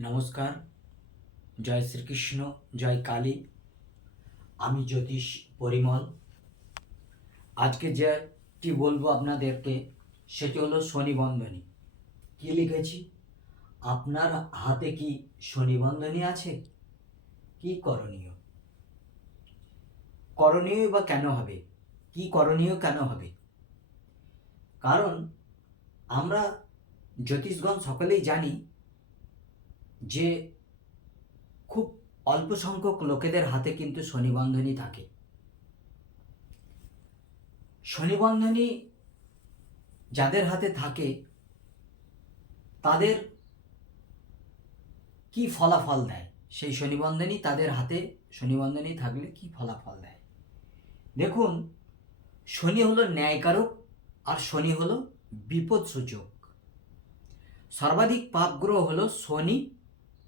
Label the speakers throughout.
Speaker 1: নমস্কার, জয় শ্রীকৃষ্ণ, জয় কালী, আমি জ্যোতিষ পরিমল। আজকে যেটি বলব আপনাদেরকে, সেটি হলো শনিবন্ধনী কি লিখেছি? আপনার হাতে কি শনিবন্ধনী আছে? কি করণীয়? করণীয় বা কেন হবে? কি করণীয় কেন হবে? কারণ আমরা জ্যোতিষগণ সকলেই জানি যে খুব অল্প সংখ্যক লোকেদের হাতে কিন্তু শনিবন্ধনী থাকে। শনিবন্ধনী যাদের হাতে থাকে, তাদের কি ফলাফল দেয়? সেই শনিবন্ধনী তাদের হাতে শনিবন্ধনী থাকলে কি ফলাফল দেয়? দেখুন, শনি হলো ন্যায়কারক আর শনি হলো বিপদ সূচক সর্বাধিক পাপগ্রহ হলো শনি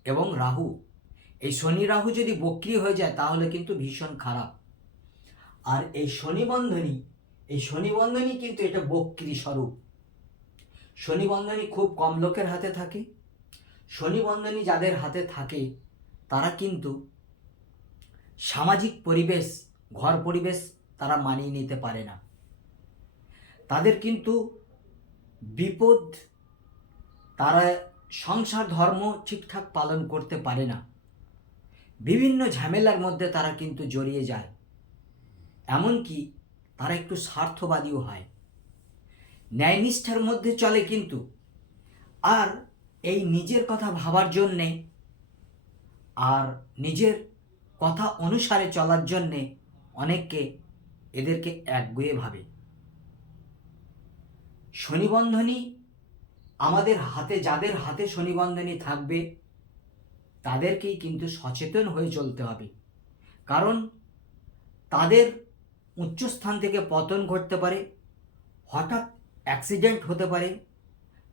Speaker 1: এবং রাহু। এই শনি রাহু যদি বক্রি হয়ে যায়, তাহলে কিন্তু ভীষণ খারাপ। আর এই শনি বন্ধনী, এই শনি বন্ধনী কিন্তু এটা বক্রি স্বরূপ। শনি বন্ধনী খুব কম লোকের হাতে থাকে। শনি বন্ধনী যাদের হাতে থাকে, তারা কিন্তু সামাজিক পরিবেশ, ঘর পরিবেশ তারা মানিয়ে নিতে পারে না। তাদের কিন্তু বিপদ, তারা সংসার, ধর্ম, ঠিকঠাক পালন করতে পারে না। বিভিন্ন ঝামেলার মধ্যে তারা কিন্তু জড়িয়ে যায়। এমনকি তারা একটু স্বার্থবাদীও হয়। ন্যায়নিষ্ঠার মধ্যে চলে কিন্তু। আর এই নিজের কথা ভাবার জন্যে আর নিজের কথা অনুসারে চলার জন্যে অনেককে এদেরকে একগুয়ে ভাবে। শনিবন্ধনী আমাদের হাতে, যাদের হাতে শনিবন্ধনী থাকবে, তাদেরকেই কিন্তু সচেতন হয়ে চলতে হবে। কারণ তাদের উচ্চস্থান থেকে পতন ঘটতে পারে, হঠাৎ অ্যাক্সিডেন্ট হতে পারে।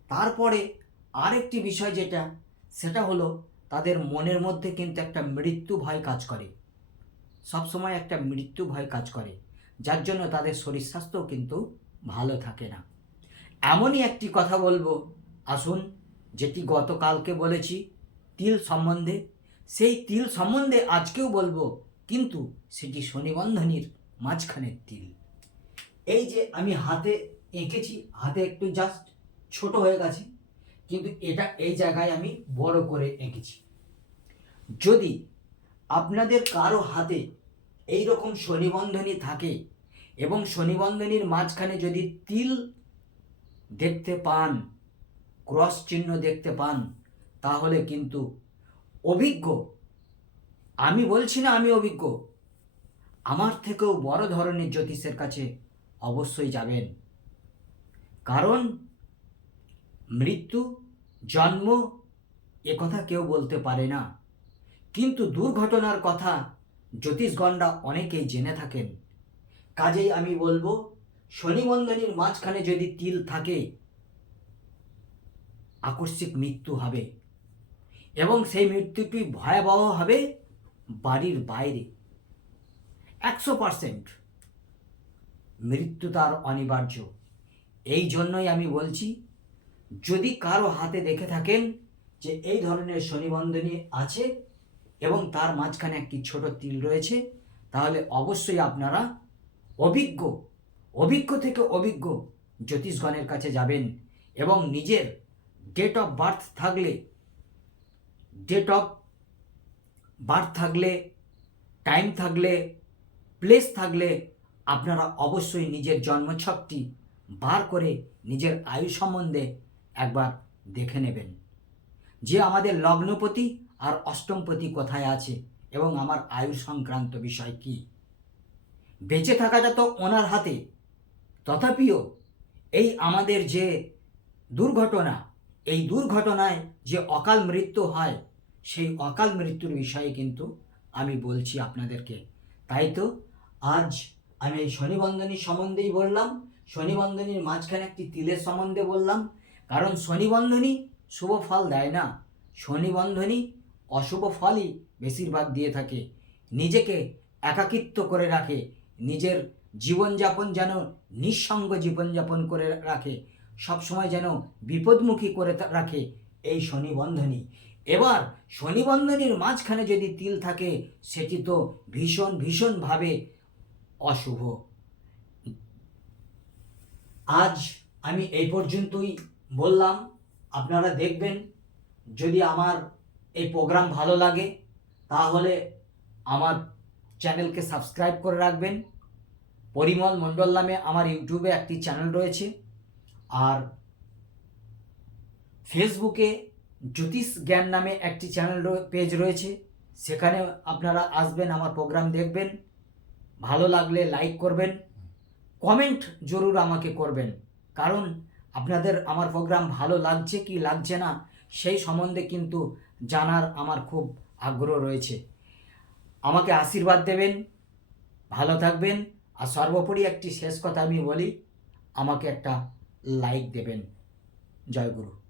Speaker 1: তারপরে আরেকটি বিষয় যেটা, সেটা হলো তাদের মনের মধ্যে কিন্তু একটা মৃত্যু ভয় কাজ করে। সবসময় একটা মৃত্যু ভয় কাজ করে, যার জন্য তাদের শরীর স্বাস্থ্যও কিন্তু ভালো থাকে না। এমনই একটি কথা বলব আসুন, যেটি গতকালকে বলেছি, তিল সম্বন্ধে। সেই তিল সম্বন্ধে আজকেও বলব, কিন্তু সেটি শনিবন্ধনীর মাঝখানের তিল। এই যে আমি হাতে এঁকেছি, হাতে একটু জাস্ট ছোট হয়ে গেছে, কিন্তু এটা এই জায়গায় আমি বড় করে এঁকেছি। যদি আপনাদের কারও হাতে এই রকম শনিবন্ধনী থাকে এবং শনিবন্ধনীর মাঝখানে যদি তিল দেখতে পান ক্রস চিহ্ন দেখতে পান, তাহলে কিন্তু অভিজ্ঞ। আমি বলছি না আমি অভিজ্ঞ। আমার থেকেও বড় ধরনের জ্যোতিষের কাছে অবশ্যই যাবেন। কারণ মৃত্যু, জন্ম এ কথা কেউ বলতে পারে না। কিন্তু দুর্ঘটনার কথা জ্যোতিষগণরা অনেকেই জেনে থাকেন। কাজেই আমি বলব শনিবন্ধনীর মাঝখানে যদি তিল থাকে আকস্মিক মৃত্যু হবে। এবং সেই মৃত্যুটি ভয়াবহ হবে বাড়ির বাইরে। একশো পারসেন্ট মৃত্যু তার অনিবার্য। এই জন্যই আমি বলছি, যদি কারও হাতে দেখে থাকেন যে এই ধরনের শনিবন্ধনী আছে এবং তার মাঝখানে একটি ছোট তিল রয়েছে, তাহলে অবশ্যই আপনারা অভিজ্ঞ অভিজ্ঞ থেকে অভিজ্ঞ জ্যোতিষগণের কাছে যাবেন এবং নিজের ডেট অফ বার্থ থাকলে ডেট অফ বার্থ থাকলে টাইম থাকলে প্লেস থাকলে আপনারা অবশ্যই নিজের জন্মছকটি বার করে নিজের আয়ু সম্বন্ধে একবার দেখে নেবেন। যে আমাদের লগ্নপতি আর অষ্টমপতি কোথায় আছে এবং আমার আয়ু সংক্রান্ত বিষয় কি? বেঁচে থাকাটা তো ওনার হাতে, তথাপিও এই আমাদের যে দুর্ঘটনা এই দুর্ঘটনায় যে অকাল মৃত্যু হয়, সেই অকাল মৃত্যুর বিষয়ে কিন্তু আমি বলছি আপনাদেরকে। তাই তো? আজ আমি এই শনিবন্ধনী সম্বন্ধেই বললাম, শনিবন্ধনীর মাঝখানে একটি তিলের সম্বন্ধে বললাম। কারণ শনিবন্ধনী শুভ ফল দেয় না। শনিবন্ধনী অশুভ ফলই বেশিরভাগ দিয়ে থাকে। নিজেকে একাকিত্ব করে রাখে। নিজের জীবনযাপন যেন নিঃসঙ্গ জীবনযাপন করে রাখে। সবসময় যেন বিপদমুখী করে রাখে এই শনি বন্ধনী এবার শনিবন্ধনীর মাঝখানে যদি তিল থাকে, সেটি তো ভীষণ, ভীষণভাবে অশুভ। আজ আমি এই পর্যন্তই বললাম, আপনারা দেখবেন, যদি আমার এই প্রোগ্রাম ভালো লাগে, তাহলে আমার চ্যানেলকে সাবস্ক্রাইব করে রাখবেন। পরিমল মণ্ডল নামে আমার ইউটিউবে একটি চ্যানেল রয়েছে। আর ফেসবুকে জ্যোতিষ জ্ঞান নামে একটি চ্যানেল পেজ রয়েছে। সেখানে আপনারা আসবেন, আমার প্রোগ্রাম দেখবেন। ভালো লাগলে লাইক করবেন। কমেন্ট জরুর আমাকে করবেন। কারণ আপনাদের আমার প্রোগ্রাম ভালো লাগছে কি লাগছে না, সেই সম্বন্ধে কিন্তু জানার আমার খুব আগ্রহ রয়েছে। আমাকে আশীর্বাদ দেবেন, ভালো থাকবেন। আর সর্বোপরি একটি শেষ কথা আমি বলি, আমাকে একটা লাইক দেবেন জয় গুরু